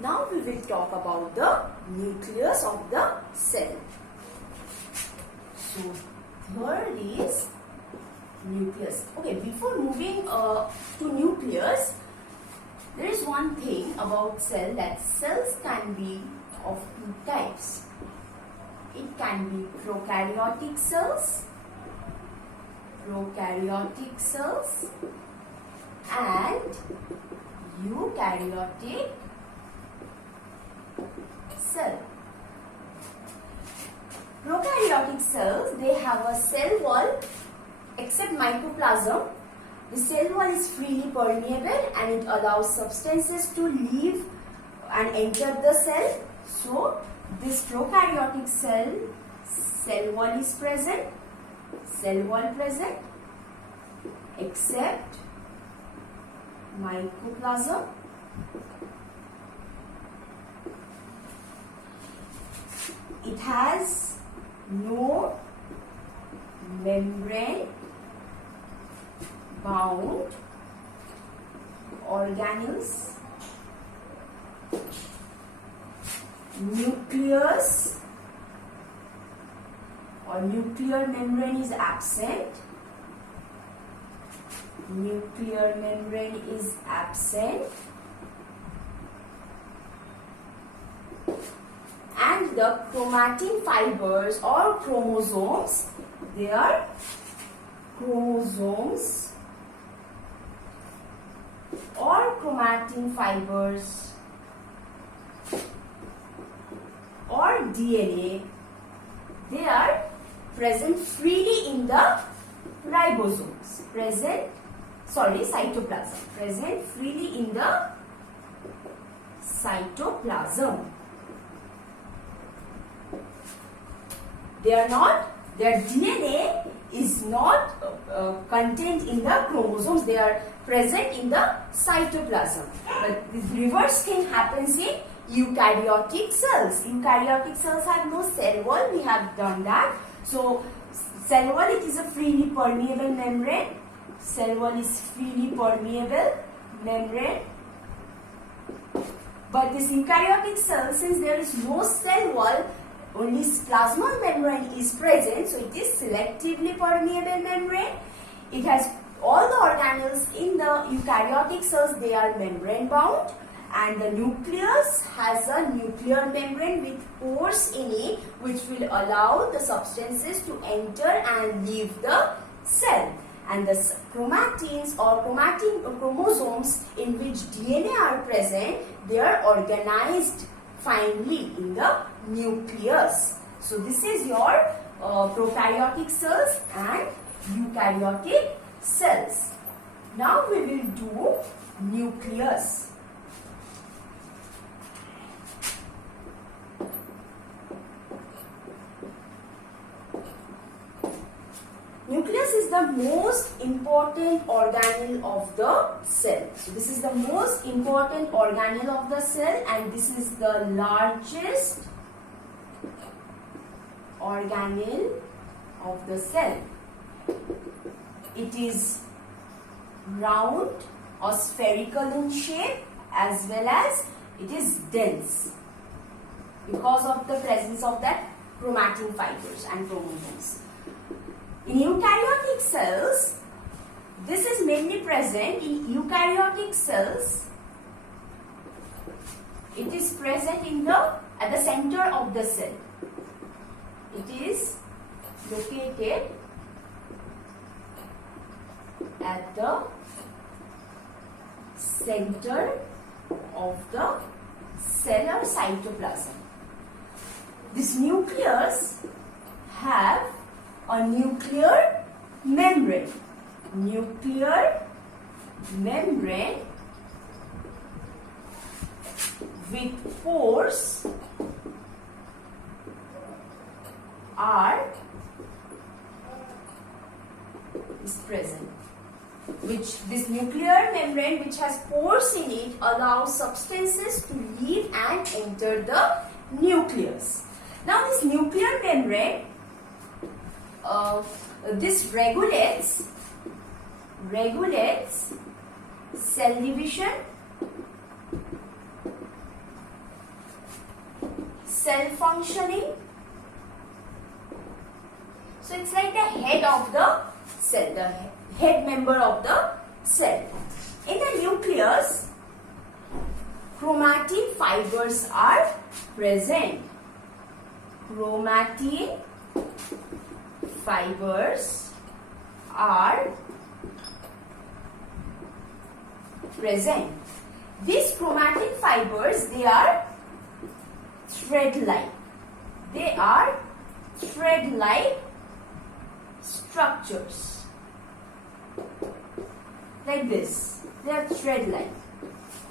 Now we will talk about the nucleus of the cell. So third is nucleus. Okay, before moving to nucleus, there is one thing about cell, that cells can be of two types. It can be prokaryotic cells and eukaryotic cell. Prokaryotic cells, they have a cell wall except mycoplasm. The cell wall is freely permeable and it allows substances to leave and enter the cell. So this prokaryotic cell wall is present, except mycoplasm. It has no membrane bound organelles. Nucleus or nuclear membrane is absent. And the chromatin fibers or chromosomes, they are chromosomes or chromatin fibers or DNA, they are present freely in the ribosomes, cytoplasm, present freely in the cytoplasm. Their DNA is not contained in the chromosomes, they are present in the cytoplasm. But this reverse thing happens in eukaryotic cells. Eukaryotic cells have no cell wall, we have done that. So cell wall, it is a freely permeable membrane. Cell wall is freely permeable membrane. But this eukaryotic cell, since there is no cell wall, only plasma membrane is present, so it is selectively permeable membrane. It has all the organelles in the eukaryotic cells, they are membrane bound, and the nucleus has a nuclear membrane with pores in it which will allow the substances to enter and leave the cell. And the chromatins or chromosomes in which DNA are present, they are organized finely in the nucleus. So this is your prokaryotic cells and eukaryotic cells. Now we will do nucleus. Nucleus is the most important organelle of the cell. So this is the most important organelle of the cell, and this is the largest organelle of the cell. It is round or spherical in shape as well as it is dense because of the presence of that chromatin fibers and chromosomes. In eukaryotic cells, this is mainly present in eukaryotic cells. It is present at the center of the cell. It is located at the center of the cell or cytoplasm. This nucleus have a nuclear membrane. With pores is present. This nuclear membrane which has pores in it allows substances to leave and enter the nucleus. Now this nuclear membrane this regulates cell division cell functioning. So it's like the head of the cell, the head member of the cell. In the nucleus, chromatin fibers are present. Chromatin fibers are present. These chromatin fibers, they are thread-like. They are thread-like structures. Like this. They are thread-like.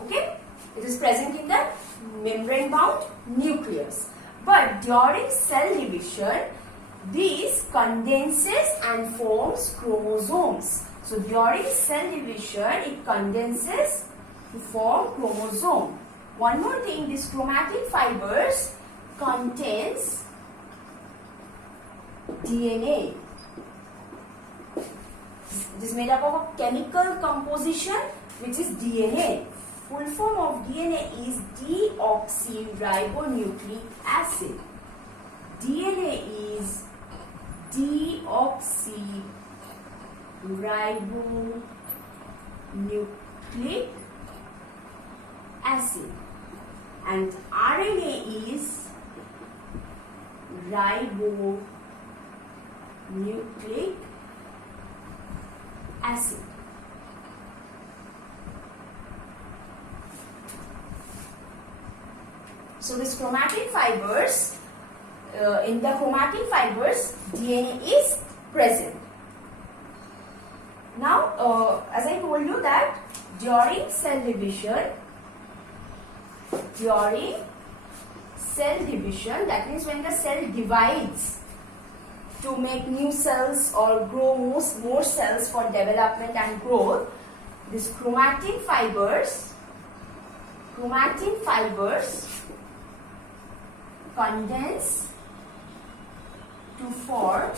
Okay? It is present in the membrane-bound nucleus. But during cell division, these condenses and forms chromosomes. So during cell division, it condenses to form chromosome. One more thing, these chromatin fibers contains DNA. It is made up of a chemical composition which is DNA. Full form of DNA is deoxyribonucleic acid. DNA is deoxyribonucleic acid, and RNA is ribonucleic acid. So this chromatin fibers, in the chromatin fibers, DNA is present. Now, as I told you that during cell division, that means when the cell divides to make new cells or grow more cells for development and growth, these chromatin fibers condense to form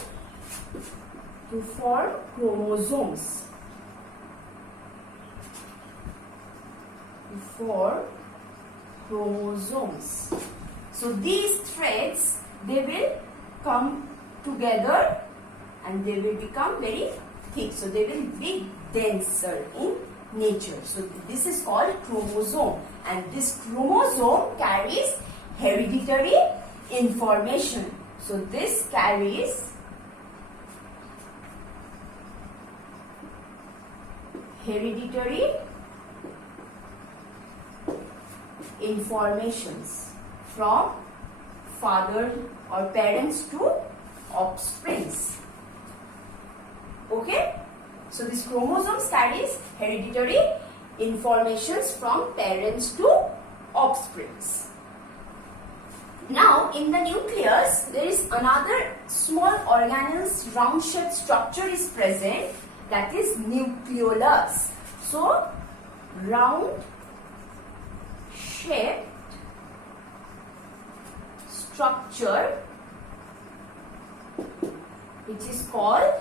chromosomes. So these threads, they will come together and they will become very thick. So they will be denser in nature. So this is called chromosome, and this chromosome carries hereditary information. So this carries hereditary informations from father or parents to offsprings. Okay? So this chromosomes carries hereditary informations from parents to offsprings. Now in the nucleus, there is another small organelle's round-shaped structure is present, that is nucleolus. So round-shaped structure which is called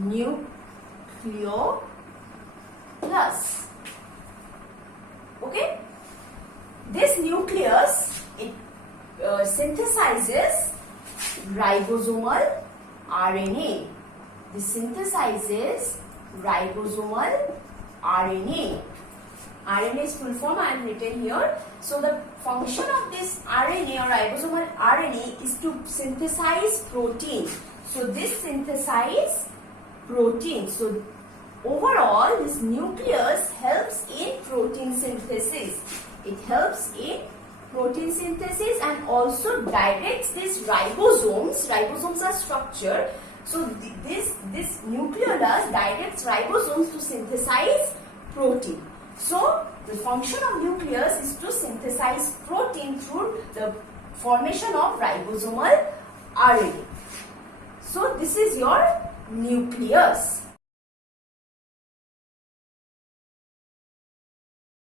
nucleolus. Okay? This nucleus, it synthesizes ribosomal RNA. This synthesizes ribosomal RNA. RNA is full form, I am written here. So the function of this RNA or ribosomal RNA is to synthesize protein. So this synthesize protein. So overall, this nucleus helps in protein synthesis. It helps in protein synthesis and also directs these ribosomes. Ribosomes are structure. So this nucleolus directs ribosomes to synthesize protein. So the function of nucleus is to synthesize protein through the formation of ribosomal RNA. So this is your nucleus.